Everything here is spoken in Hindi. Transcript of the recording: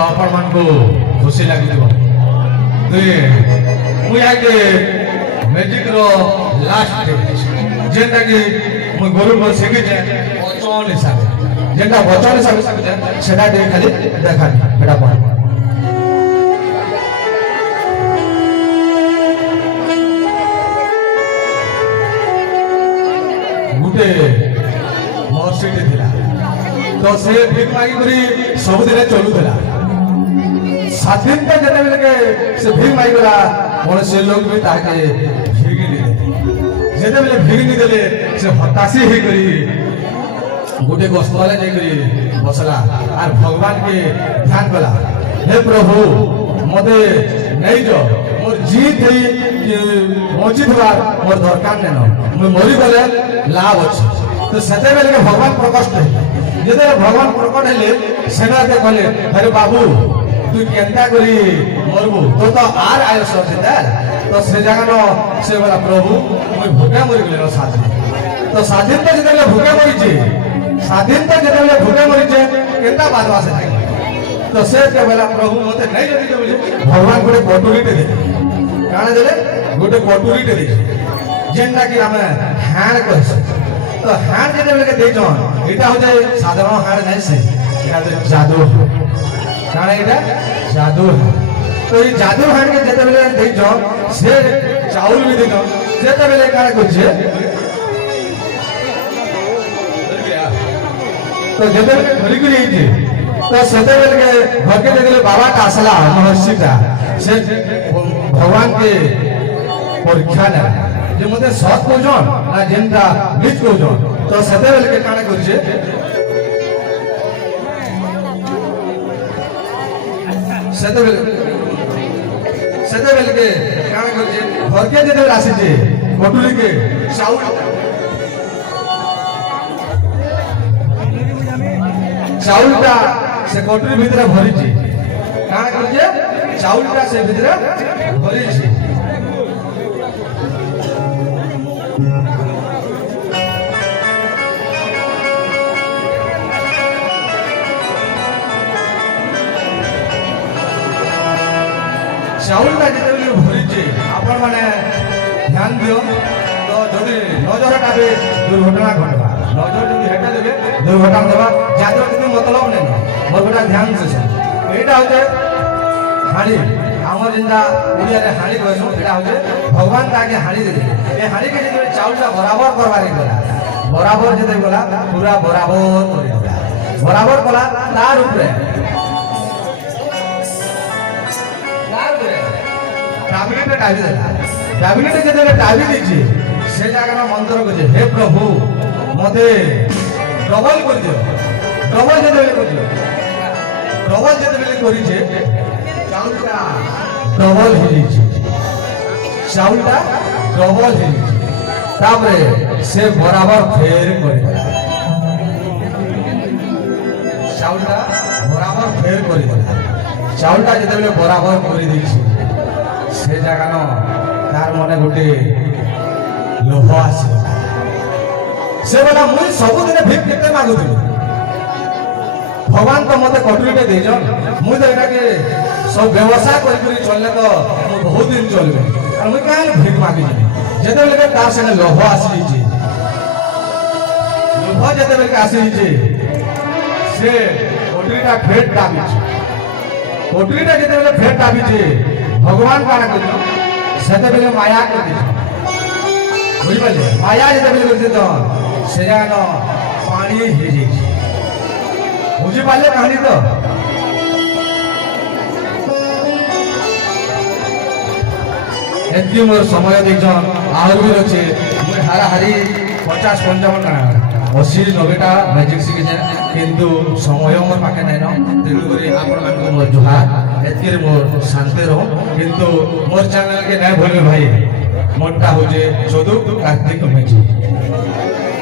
आपण मान को खुशी लगी मुझे मैजिक रो लास्ट जेनटा कि मुझे गुरु को शिखिचे वचन हिसाब जेनटा वचन हिसाब शिखिचे सेटा दे खाली देखा बेटा पढ़ गुटे मर्सिटी थिला तो से भीख मागी करी सब दिन चलुला स्वाधीनता जते बेले के से भीख मागी गला मोर से लोग भी ताके भीख नी दे जते बेले भीख नी देले से हताशी हे करी गुटे गोस्ताले जाई करी बसला और भगवान के ध्यान कला हे प्रभु मते नहीं जो मोर जीत है कि मोचित बार मोर दरकार नेनो मैं मरी गले लाभ अछि तो सते बेले के भगवान प्रकट है जते भगवान प्रकट हेले सेना ते कहले अरे बाबू तू केनता करी मरबू तो आर आयुष देता तो से जगह न से बोला प्रभु मैं भूखे मरी गले साथ तो स्वाधीनता जते भूखे मरी छे स्वाधीनता जते भूखे मरी छे केनता बात वासे तो से के बोला प्रभु मते नहीं जदी के बोले भगवान गोटे कटोरीटे दे काना देले गोटे कटोरीटे दे जेनटा कि हमें हाड़ कहसे तो हाड़ जते बेले के देजन एटा हो जाए साधारण हाड़ नहीं से एटा जादू काना एटा जादू तो ये जादू हाड़ के जते बेले देजन से चाउल भी देजन जते बेले काना कहछे तो जते बेले घरी घरी आइछे तो सते बेले के घर के देखले बाबा का असला महर्षिटा से भगवान के परीक्षा ना जे मते सत को जन ना जेनटा बीच को जन तो सते बेले के काने करछे सते बेले के काने करछे घर के जेते राशि जे कटुली के चाउलटा से कटुरी भीतर भरी छी काने करछे चाउलटा से भीतर भरी छी चाउलटा जते भरी छी आपण माने ध्यान दियो तो जदि नजर टाबे दुर्घटना घटबा नजर जदि हेटा देबे दुर्घटना देबा जादर किछु मतलब नै मोर बेटा ध्यान से एटा होते हाड़ी हमर जिंदा उड़िया रे हाड़ी कहसु एटा होते भगवान ताके हाड़ी दे ए हाड़ी के जदि चाउलटा बराबर करबारे गला बराबर जदि गला पूरा बराबर करे बराबर कला तार ऊपर डाबिनेटे डाबी देला डाबिनेटे जदि डाबी देछि से जगह मंत्र कहजे हे प्रभु मते डबल कर दियो डबल जदि कर दियो डबल जदि करि छे चाउलटा डबल हेली छे चाउलटा डबल हेली छे तापरे से बराबर फेर कर चाउलटा बराबर फेर कर चाउलटा जदि बराबर कर दै छी से जगह न तार मने गोटे लोभ आसी से बोला मुई सब दिन भीख केते मागुथि भगवान तो मते कटुरीटे देजन मुई तो एटा के सब व्यवसाय करी चलले तो मु बहुत दिन चलबे और मुई काहे भीख मागी जते बेले तार संगे लोभ आसी छी लोभ जते बेले आसी छी से कटुरीटा फेट दाबी छी कटुरीटा जते बेले फेट दाबी छी भगवान काना करियो सते बेले माया कर दी बुझ पाले माया जते बेले करते तो से जानो पानी हे जे बुझ पाले कहानी तो एति मोर समय देखजन आहुर भी अछि मोर हारा हारी 50-55 ना 80-90टा मैजिक शिखिजे किंतु समय मोर पाखे नै न तेलु करी आपण मान को मोर जुहार एति रे मोर शांति रहो किंतु मोर चैनल के नै भूलबे भाई मोटा हो जे 14 कार्तिक मैजिक